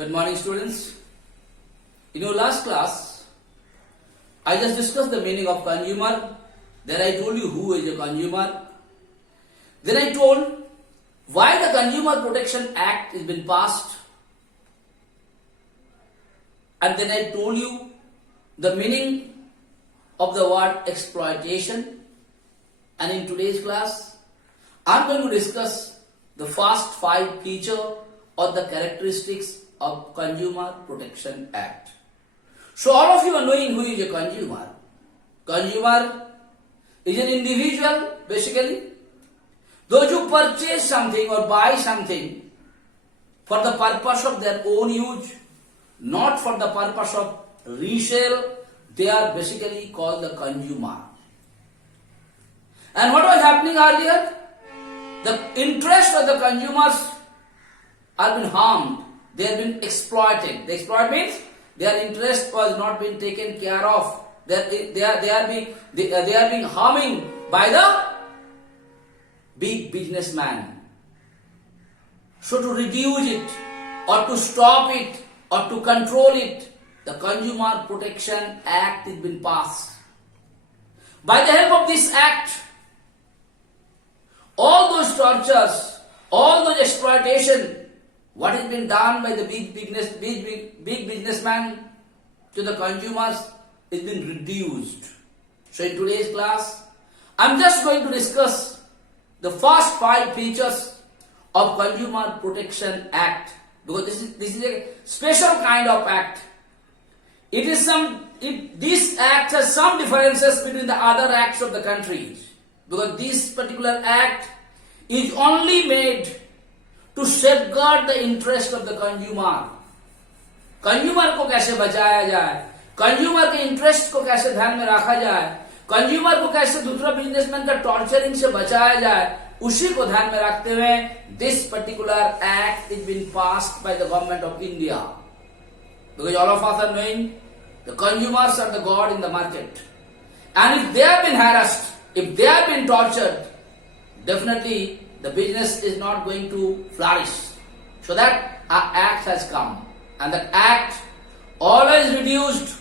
Good morning, students. In your last class, I just discussed the meaning of consumer. Then I told you who is a consumer. Then I told why the Consumer Protection Act has been passed. And then I told you the meaning of the word exploitation. And in today's class, I am going to discuss the first 5 features or the characteristics of Consumer Protection Act. So all of you are knowing who is a consumer. Consumer is an individual basically. Those who purchase something or buy something for the purpose of their own use, not for the purpose of resale, they are basically called the consumer. And what was happening earlier? The interest of the consumers have been harmed. They have been exploited. The exploit means their interest was not being taken care of. They are being harming by the big businessman. So to reduce it or to stop it or to control it, the Consumer Protection Act has been passed. By the help of this act, all those tortures, all those exploitation, what has been done by the big businessman to the consumers has been reduced. So in today's class, I am just going to discuss the first 5 features of Consumer Protection Act, because this is a special kind of act. This act has some differences between the other acts of the country, because this particular act is only made to safeguard the interest of the consumer. Consumer को कैसे बचाया जाए, consumer के interest को कैसे ध्यान में रखा जाए, कंज्यूमर को कैसे दूसरा बिजनेसमैन का टॉर्चरिंग से बचाया जाए, उसी को ध्यान में रखते हुए this particular act is been passed by the government of India. Because all of us are knowing the consumers are the god in the market, and if they have been harassed, if they have been tortured, definitely the business is not going to flourish. So that our act has come, and that act always reduced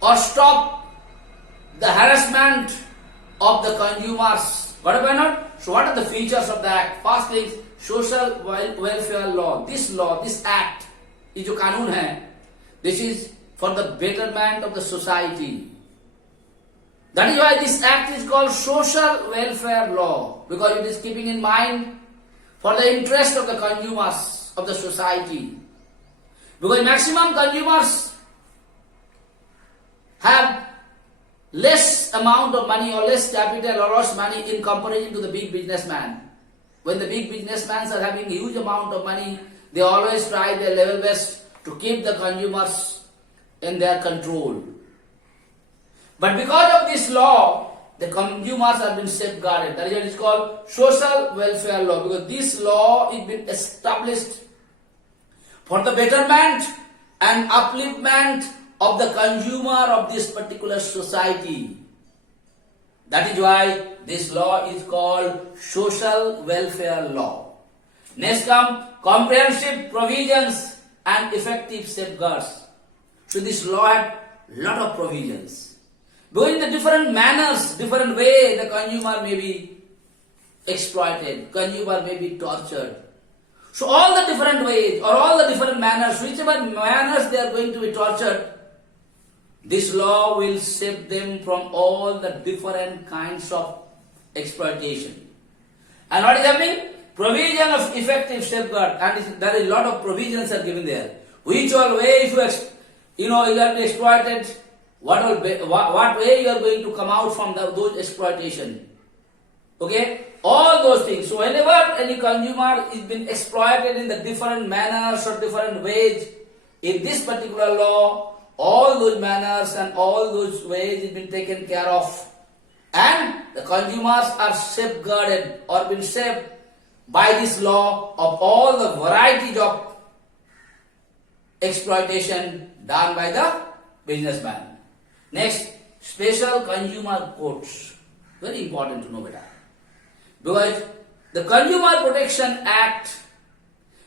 or stopped the harassment of the consumers. What about not? So what are the features of the act? First thing, social welfare law. This act, ये जो कानून है, this is for the betterment of the society. That is why this act is called social welfare law, because it is keeping in mind for the interest of the consumers of the society. Because maximum consumers have less amount of money or less capital or less money in comparison to the big businessman. When the big businessmen are having huge amount of money, they always try their level best to keep the consumers in their control. But because of this law, the consumers have been safeguarded. That is what is called social welfare law, because this law is been established for the betterment and upliftment of the consumer of this particular society. That is why this law is called social welfare law. Next come comprehensive provisions and effective safeguards. So this law had lot of provisions. Because in the different manners, different way, the consumer may be exploited, consumer may be tortured. So all the different ways or all the different manners, whichever manners they are going to be tortured, this law will save them from all the different kinds of exploitation. And what is happening? Provision of effective safeguard, and there is a lot of provisions are given there. Which all way if you are exploited, what way you are going to come out from those exploitation. Okay, all those things. So whenever any consumer is being exploited in the different manners or different ways, in this particular law, all those manners and all those ways have been taken care of, and the consumers are safeguarded or been saved by this law of all the varieties of exploitation done by the businessman. Next, special consumer courts. Very important to know that. Because the Consumer Protection Act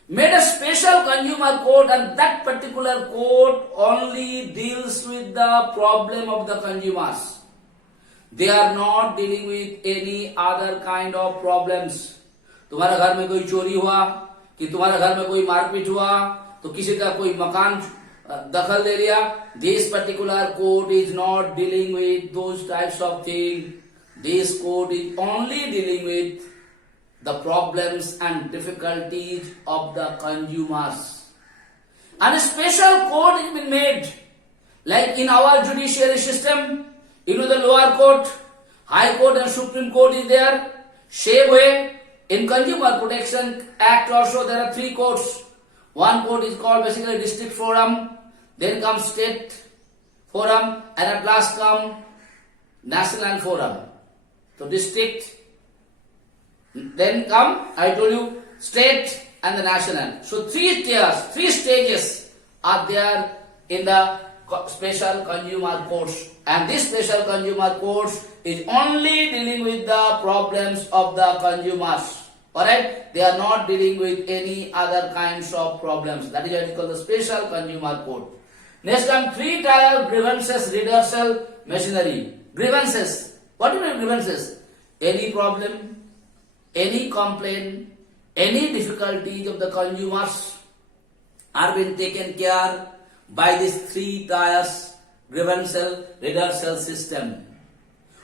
made a special consumer court, and that particular court only deals with the problem of the consumers. They are not dealing with any other kind of problems. तुम्हारे घर में कोई चोरी हुआ, कि तुम्हारे घर में कोई मारपीट हुआ, तो किसी का कोई मकान दखल दे लिया. This particular court is not dealing with those types of things. This court is only dealing with the problems and difficulties of the consumers. And a special court has been made, like in our judiciary system, the lower court, high court and supreme court is there. Same way, in Consumer Protection Act also there are three courts. One court is called basically district forum, then comes state forum, and at last come national forum. So district, then come, I told you, state and the national. So three tiers, three stages are there in the special consumer courts. And this special consumer courts is only dealing with the problems of the consumers. Alright? They are not dealing with any other kinds of problems. That is why it is called the special consumer court. Next come three-tier grievances redressal machinery. Grievances. What do you mean grievances? Any problem, any complaint, any difficulties of the consumers are being taken care by this three tiers grievances redressal system.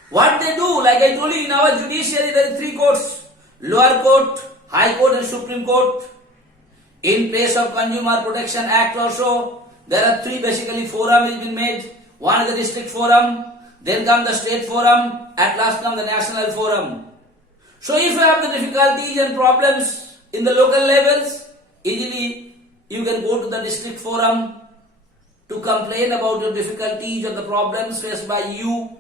What they do, like I told you, in our judiciary there are three courts: lower court, high court and supreme court. In place of Consumer Protection Act also, there are three basically forums has been made. One is the district forum, then come the state forum, at last come the national forum. So if you have the difficulties and problems in the local levels, easily you can go to the district forum to complain about your difficulties or the problems faced by you.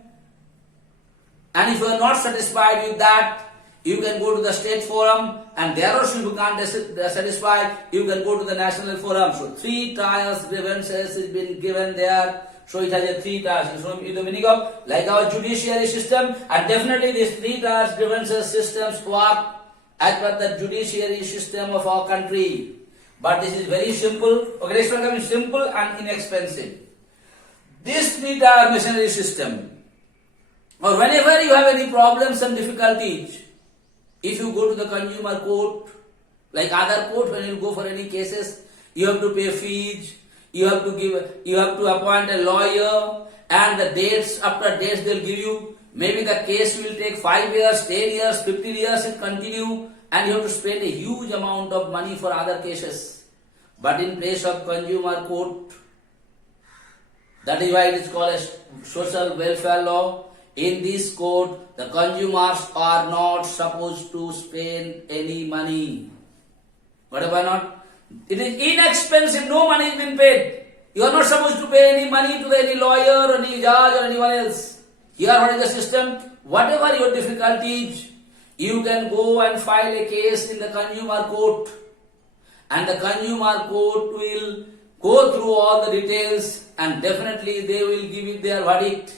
And if you are not satisfied with that, you can go to the state forum, and there also if you can't satisfied, you can go to the national forum. So three tiers grievances has been given there. So it has a three tiers. So the meaning of like our judiciary system, and definitely these three tiers grievances systems work as per the judiciary system of our country. But this is very simple. Okay, next one comes simple and inexpensive. This three-tier machinery system, or whenever you have any problems and difficulties, if you go to the consumer court, like other court, when you go for any cases, you have to pay fees, you have to appoint a lawyer, and the dates, after dates they'll give you. Maybe the case will take 5 years, 10 years, 15 years, it continue, and you have to spend a huge amount of money for other cases. But in place of consumer court, that is why it is called as social welfare law. In this court, the consumers are not supposed to spend any money. What about not? It is inexpensive, no money is being paid. You are not supposed to pay any money to any lawyer or any judge or anyone else. Here what is the system? Whatever your difficulties, you can go and file a case in the consumer court. And the consumer court will go through all the details, and definitely they will give it their verdict.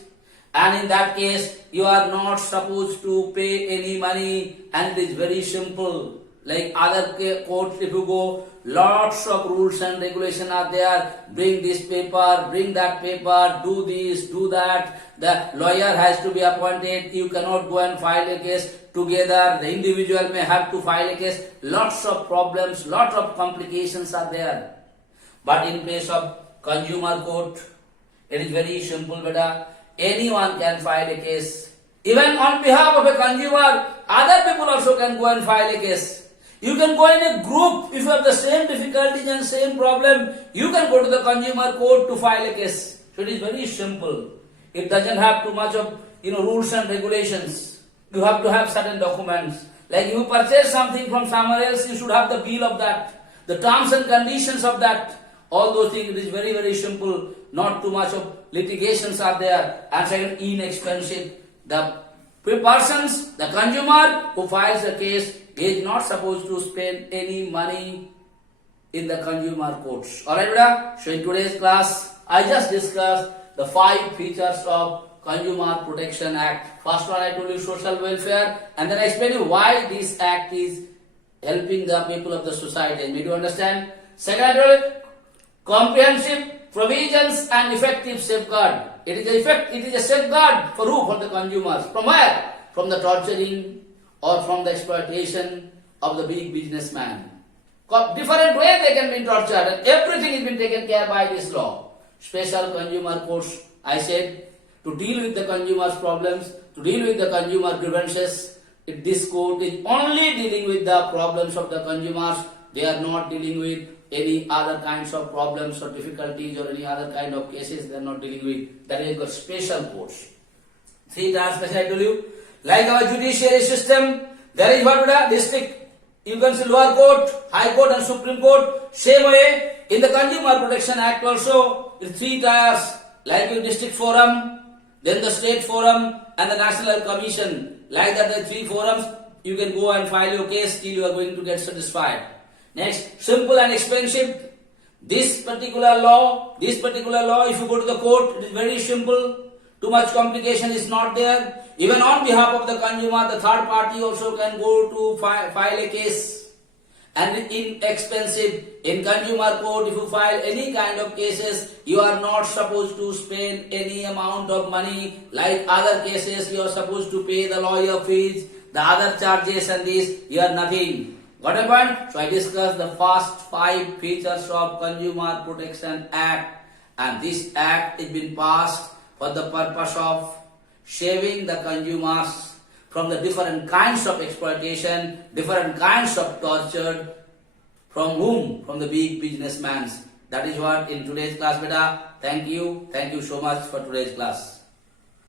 And in that case, you are not supposed to pay any money, and it is very simple. Like other courts, if you go, lots of rules and regulations are there. Bring this paper, bring that paper, do this, do that. The lawyer has to be appointed. You cannot go and file a case together. The individual may have to file a case. Lots of problems, lots of complications are there. But in place of consumer court, it is very simple, beta. Anyone can file a case. Even on behalf of a consumer, other people also can go and file a case. You can go in a group. If you have the same difficulties and same problem, you can go to the consumer court to file a case. So it is very simple. It doesn't have too much of rules and regulations. You have to have certain documents. Like you purchase something from somewhere else, you should have the bill of that, the terms and conditions of that. All those things, it is very, very simple. Not too much of litigations are there. And second, inexpensive. The persons, the consumer who files a case is not supposed to spend any money in the consumer courts. Alright, beta? So in today's class, I just discussed the 5 features of Consumer Protection Act. First one I told you social welfare, and then I explained you why this act is helping the people of the society. And we do understand. Second, comprehensive provisions and effective safeguard. It is a safeguard for who? For the consumers. From where? From the torturing or from the exploitation of the big businessman. Different way they can be tortured, and everything is been taken care by this law. Special consumer courts, I said, to deal with the consumer's problems, to deal with the consumer grievances. This court is only dealing with the problems of the consumers. They are not dealing with any other kinds of problems or difficulties or any other kind of cases. They are not dealing with. That is the special courts. 3 times I told you. Like our judiciary system, there is what district. You can see lower court, high court and supreme court. Same way, in the Consumer Protection Act also, it's 3 tiers, like your district forum, then the state forum and the national commission. Like that, the 3 forums, you can go and file your case till you are going to get satisfied. Next, simple and expensive. This particular law, if you go to the court, it is very simple. Too much complication is not there. Even on behalf of the consumer, the third party also can go to file a case. And inexpensive. In consumer court, if you file any kind of cases, you are not supposed to spend any amount of money. Like other cases, you are supposed to pay the lawyer fees, the other charges and this, here nothing. Got a point? So I discussed the first 5 features of Consumer Protection Act, and this act has been passed for the purpose of saving the consumers from the different kinds of exploitation, different kinds of torture. From whom? From the big businessmen. That is what in today's class, beta. Thank you so much for today's class.